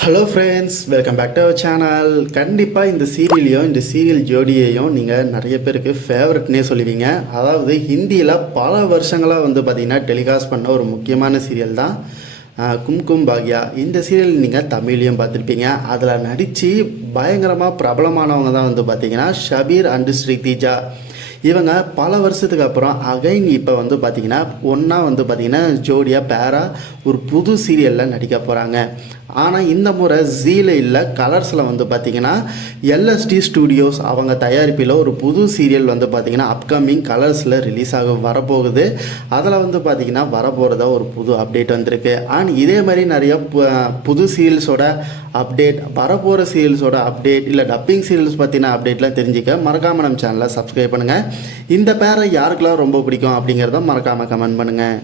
Hello friends, welcome back to our channel. கண்டிப்பாக இந்த சீரியலையும் இந்த சீரியல் ஜோடியையும் நீங்கள் நிறைய பேருக்கு ஃபேவரட்னே சொல்லுவீங்க. அதாவது ஹிந்தியில் பல வருஷங்களாக பார்த்திங்கன்னா டெலிகாஸ்ட் பண்ண ஒரு முக்கியமான சீரியல் தான் கும்கும் பாக்யா. இந்த சீரியல் நீங்கள் தமிழ்லையும் பார்த்துருப்பீங்க. அதில் நடித்து பயங்கரமாக பிரபலமானவங்க தான் பார்த்திங்கன்னா ஷபீர் அண்டு ஸ்ரீதிஜா. இவங்க பல வருஷத்துக்கு அப்புறம் அகைன் இப்போ பார்த்திங்கன்னா ஒன்றா பார்த்திங்கன்னா ஜோடியாக பேராக ஒரு புது சீரியலில் நடிக்க போகிறாங்க. ஆனால் இந்த முறை ஜீல இல்லை, கலர்ஸில் பார்த்திங்கன்னா எல்எஸ்டி ஸ்டூடியோஸ் அவங்க தயாரிப்பில் ஒரு புது சீரியல் பார்த்திங்கன்னா அப்கமிங் கலர்ஸில் ரிலீஸ் ஆக வரப்போகுது. அதில் பார்த்திங்கன்னா வரப்போகிறதா ஒரு புது அப்டேட் வந்திருக்கு. அண்ட் இதே மாதிரி நிறைய புது சீரியல்ஸோட அப்டேட், வரப்போகிற சீரியல்ஸோட அப்டேட் இல்லை டப்பிங் சீரியல்ஸ் பற்றின அப்டேட்லாம் தெரிஞ்சுக்க மறக்காமல் நம்ம சேனலை சப்ஸ்கிரைப் பண்ணுங்கள். இந்த பேரை யாருக்கெல்லாம் ரொம்ப பிடிக்கும் அப்படிங்கிறத மறக்காமல் கமெண்ட் பண்ணுங்கள்.